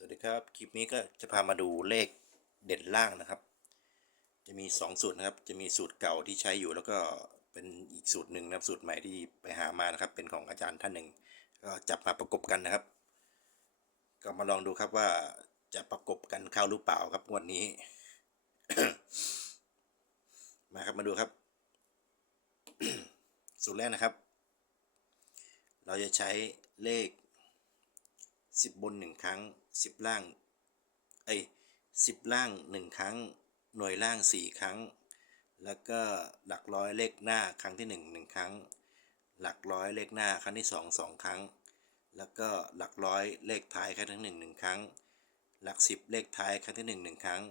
สวัสดีครับ คลิปนี้ก็จะพามาดูเลขเด่นล่างนะครับ จะมี 2 สูตรนะครับ จะมีสูตรเก่าที่ใช้อยู่แล้วก็เป็นอีกสูตรหนึ่งนะครับ สูตรใหม่ที่ไปหามานะครับ เป็นของอาจารย์ท่านหนึ่ง ก็จับมาประกบกันนะครับ ก็มาลองดูครับว่าจะประกบกันเข้าหรือเปล่าครับวดนี้ มาครับมาดูครับ สูตรแรกนะครับ เราจะใช้เลขสิบบนหนึ่งครั้ง สิบล่างเอ้ยสิบล่างหนึ่งครั้ง หน่วยล่างสี่ครั้ง แล้วก็หลักร้อยเลขหน้าครั้งที่หนึ่งหนึ่งครั้ง หลักร้อยเลขหน้าครั้งที่สองสองครั้ง แล้วก็หลักร้อยเลขท้ายครั้งที่หนึ่งหนึ่งครั้ง หลักสิบเลขท้ายครั้งที่หนึ่งหนึ่งครั้ง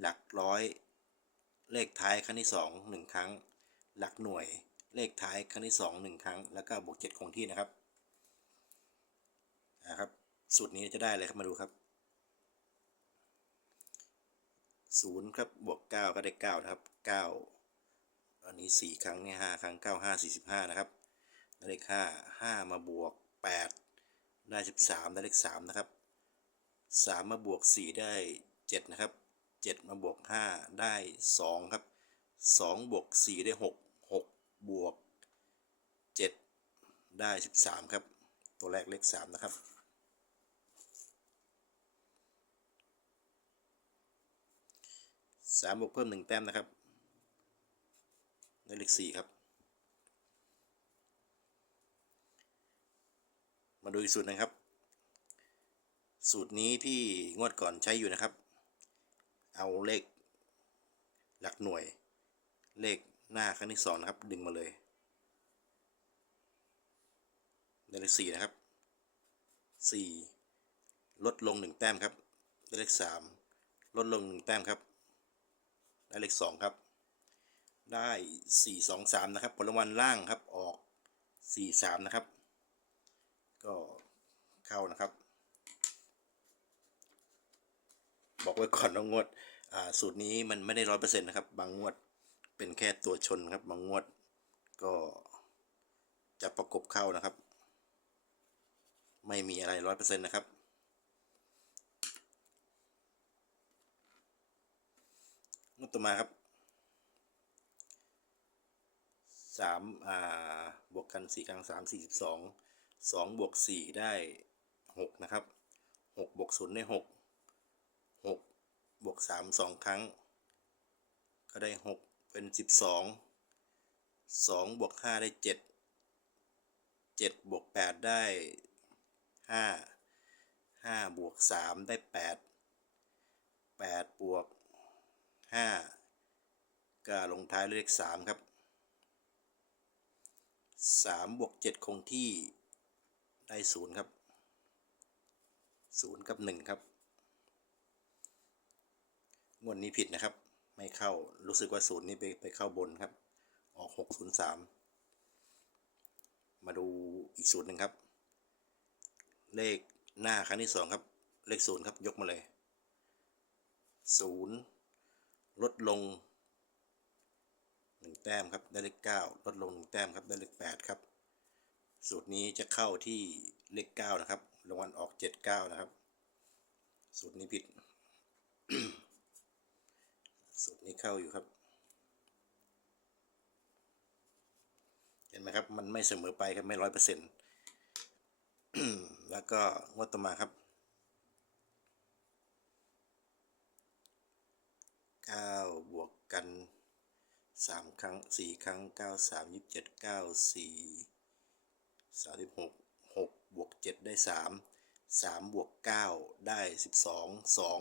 หลักร้อยเลขท้ายครั้งที่สองหนึ่งครั้ง หลักหน่วยเลขท้ายครั้งที่สองหนึ่งครั้ง แล้วก็บวกเจ็ดคงที่นะครับนะครับ สูตรนี้จะได้เลยครับมาดูครับศูนย์ครับบวกเก้าก็ได้เก้านะครับเก้าอันนี้สี่ครั้งเนี่ยห้าครั้งเก้าห้าสี่สิบห้านะครับได้เลขห้าห้ามาบวกแปดได้สิบสามได้เลขสามนะครับสามมาบวกสี่ได้เจ็ดนะครับเจ็ดมาบวกห้าได้สองครับสองบวกสี่ได้หกหกบวกเจ็ดได้สิบสามครับ ตัวแรกเลขสามนะครับ สามบวกเพิ่มหนึ่งแต้มนะครับได้เลขสี่ครับ มาดูอีกสูตรนะครับ สูตรนี้ที่งวดก่อนใช้อยู่นะครับ เอาเลขหลักหน่วย เลขหน้าครั้งที่สองนะครับ ดึงมาเลยได้เลขสี่นะครับสี่ลดลงหนึ่งแต้มครับได้เลขสามลดลงหนึ่งแต้มครับ ได้เลขสองครับ ได้สี่สองสามนะครับ ผลรางวัลล่างครับออกสี่สามนะครับ ก็เข้านะครับ บอกไว้ก่อนน้องงวดสูตรนี้มันไม่ได้ร้อยเปอร์เซ็นต์นะครับ บางงวดเป็นแค่ตัวชนครับ บางงวดก็จะประกบเข้านะครับ ไม่มีอะไรร้อยเปอร์เซ็นต์นะครับ งวดต่อมาครับสามอ่าบวกกันสี่ครั้งสามสี่สิบสองสองบวกสี่ได้หกนะครับหกบวกศูนย์ได้หกหกบวกสามสองครั้ง ก็ได้หกเป็นสิบสองสองบวกห้าได้เจ็ดเจ็ดบวกแปดได้ห้าห้าบวกสามได้แปดแปดบวก ห้าก็ลงท้ายด้วยเลขสามครับสามบวกเจ็ดคงที่ได้ศูนย์ครับศูนย์กับหนึ่งครับ งวดนี้ผิดนะครับ ไม่เข้ารู้สึกว่าศูนย์นี้ไปไปเข้าบนครับ ออกหกศูนย์สามมาดูอีกศูนย์หนึ่งครับ เลขหน้าครั้งที่สองครับ เลขศูนย์ครับ ยกมาเลยศูนย์ ลดลงหนึ่งแต้มครับได้เลขเก้าลดลงหนึ่งแต้มครับได้เลขแปดครับ สูตรนี้จะเข้าที่เลขเก้านะครับรางวัลออกเจ็ดเก้านะครับ สูตรนี้ผิด สูตรนี้เข้าอยู่ครับ เห็นไหมครับ มันไม่เสมอไปครับไม่ร้อยเปอร์เซ็นต์แล้วก็งวดต่อมาครับ เก้าบวกกันสามครั้งสี่ครั้งเก้าสามยี่สิบเจ็ดเก้าสี่สามสิบหกหกบวกเจ็ดได้สามสามบวกเก้าได้สิบสองสอง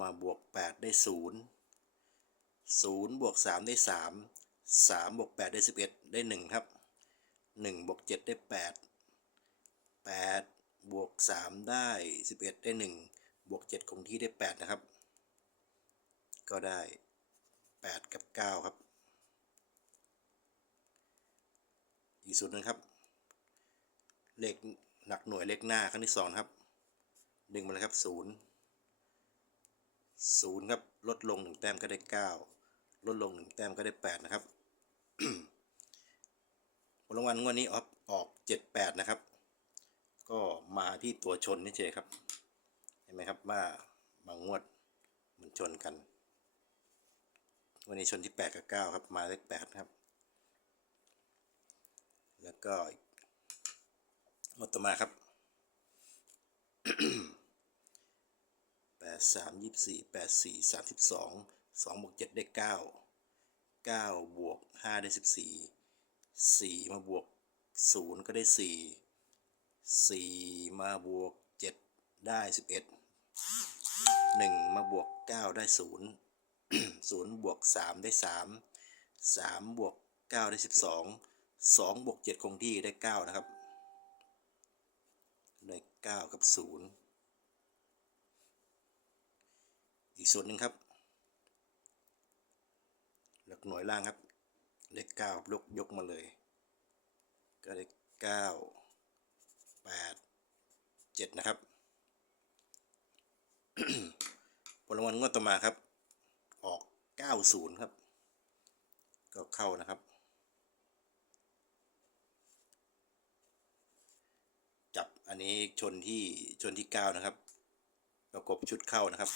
มาบวกแปดได้ศูนย์ศูนย์บวกสามได้สามสามบวกแปดได้สิบเอ็ดได้หนึ่งครับหนึ่งบวกเจ็ดได้แปดแปดบวกสามได้สิบเอ็ดได้หนึ่งบวกเจ็ดคงที่ได้แปดนะครับ ก็ได้ 8 กับ 9 ครับ อีกสูตรหนึ่งครับ เลขหลักหน่วยเลขหน้าครั้งที่สองครับดึงมาเลยครับ 0 0 ครับ ลดลง 1 แต้มก็ได้ 9 ลดลง 1 แต้มก็ได้ 8 นะครับผลรางวัลงวดนี้ออกออก 78 นะครับ ก็มาที่ตัวชนนี่เฉยครับ เห็นไหมครับว่าบางงวดมันชนกัน วันนี้ชนที่ 8 กับ 9 ครับ มาเลข8ครับ แล้วก็งวดต่อมาครับแปดสามยี่สี่แปดสี่สามสิบสองสองบวกเจ็ดได้เก้าเก้าบวกห้าได้สิบสี่สี่มาบวกศูนย์ก็ได้สี่สี่มาบวกเจ็ดได้สิบเอ็ดหนึ่งมาบวกเก้าได้ศู ศูนย์บวกสามได้สามสามบวกเก้าได้สิบสองสองบวกเจ็ดคงที่ได้เก้านะครับ ได้เก้ากับศูนย์อีกส่วนหนึ่งครับ หลักหน่วยล่างครับเลขเก้ายกยกมาเลย ก็เลขเก้าแปดเจ็ดนะครับผลรางวัลงวดต่อมาครับ 90 ครับ ก็เข้านะครับ จับอันนี้ชนที่ชนที่ 9 นะครับ ประกบชุดเข้านะครับ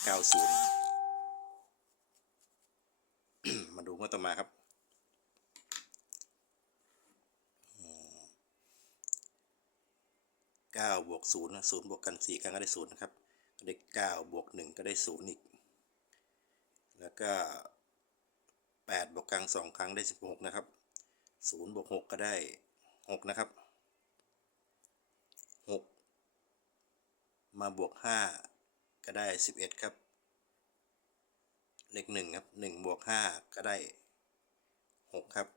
90 มาดูงวดต่อมาครับเก้าบวกศูนย์นะ0บวกกันสี่ครั้งก็ได้ศูนะครับ ก็ได้เก้าบวกหนึ่งก็ได้ศูนย์อีก แล้วก็ แปดบวกกลางสองครั้งได้สิบหกนะครับศูนย์บวกหกก็ได้หกนะครับหกมาบวกห้าก็ได้สิบเอ็ดครับ เลขหนึ่งครับหนึ่งบวกห้าก็ได้หกครับ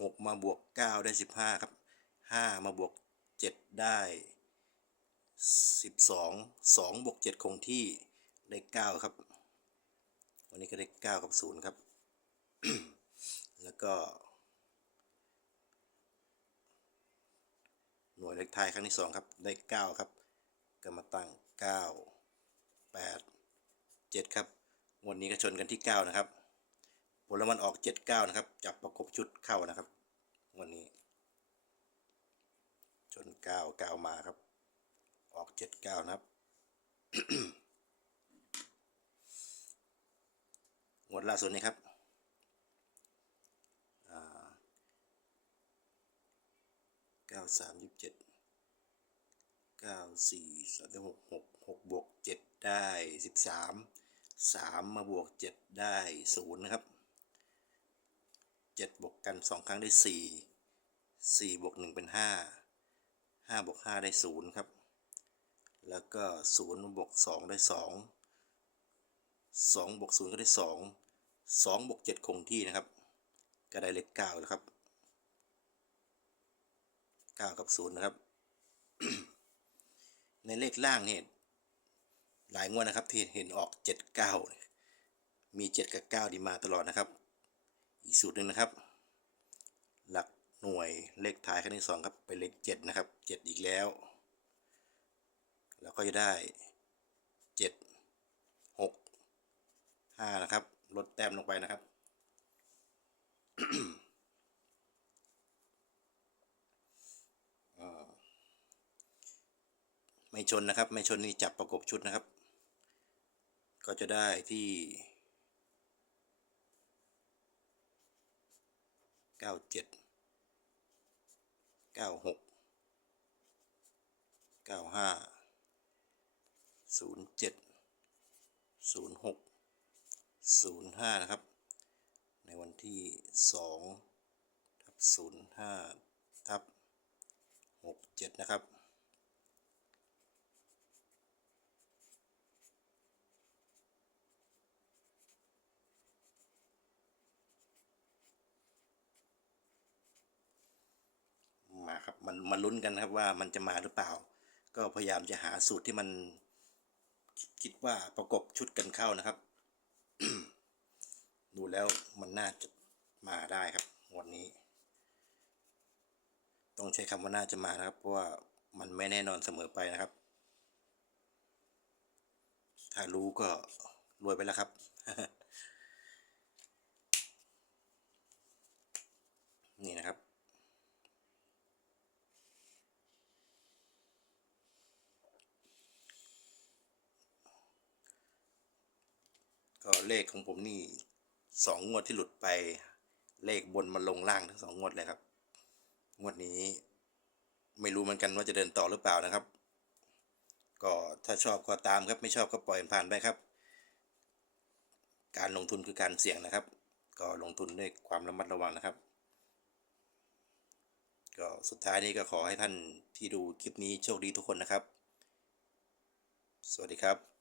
หกมาบวกเก้าได้สิบห้าครับห้ามาบวกเจ็ดได้สิบสองสองบวกเจ็ดคงที่ได้เก้าครับ วันนี้ก็ได้เก้ากับศูนย์ครับ แล้วก็ หน่วยเลขท้ายครั้งที่สองครับ ได้เก้าครับ ก็มาตั้งเก้าแปดเจ็ดครับวดนี้ก็ชนกันที่เก้านะครับ ผลรางวัลออกเจ็ดเก้านะครับ จับประกบชุดเข้านะครับ วันนี้ ชนเก้าเก้ามาครับ ออกเจ็ดเก้านะครับ งวดล่าสุดนี้ครับเก้าสามยี่สิบเจ็ดเก้าสี่สามหกหกหกบวกเจ็ดได้สิบสามสามมาบวกเจ็ดได้ศูนย์นะครับเจ็ดบวกกันสองครั้งได้สี่สี่บวกหนึ่งเป็นห้าห้าบวกห้าได้ศูนย์ครับ แล้วก็ศูนย์บวกสองได้สองสองบวกศูนย์ก็ได้สอง สองบวกเจ็ดคงที่นะครับ ก็ได้เลขเก้าแล้วครับเก้ากับศูนย์นะครับ ในเลขล่างเนี่ยหลายงวดนะครับที่เห็นออกเจ็ดเก้ามีเจ็ดกับเก้าดีมาตลอดนะครับ อีกสูตรหนึ่งนะครับ หลักหน่วยเลขท้ายครั้งที่สองครับเป็นเลขเจ็ดนะครับเจ็ดอีกแล้ว แล้วก็จะได้เจ็ดหกห้านะครับ ลดแต้มลงไปนะครับ ไม่ชนนะครับ ไม่ชนนี่จับประกบชุดนะครับ ก็จะได้ที่เก้าเจ็ดเก้าหกเก้าห้าศูนย์เจ็ดศูนย์หก ศูนย์ห้านะครับ ในวันที่สองทับศูนย์ห้าทับหกเจ็ดนะครับมาครับมันมาลุ้นกันครับว่ามันจะมาหรือเปล่า ก็พยายามจะหาสูตรที่มันคิดว่าประกบชุดกันเข้านะครับ แล้วมันน่าจะมาได้ครับงวดนี้ ต้องใช้คำว่าน่าจะมานะครับ เพราะว่ามันไม่แน่นอนเสมอไปนะครับ ถ้ารู้ก็รวยไปแล้วครับ นี่นะครับก็เลขของผมนี่ สองงวดที่หลุดไปเลขบนมาลงล่างทั้งสองงวดเลยครับ งวดนี้ ไม่รู้เหมือนกันว่าจะเดินต่อหรือเปล่านะครับ ก็ถ้าชอบก็ตามครับไม่ชอบก็ปล่อยผ่านไปครับ การลงทุนคือการเสี่ยงนะครับ ก็ลงทุนด้วยความระมัดระวังนะครับ ก็สุดท้ายนี้ก็ขอให้ท่านที่ดูคลิปนี้โชคดีทุกคนนะครับ สวัสดีครับ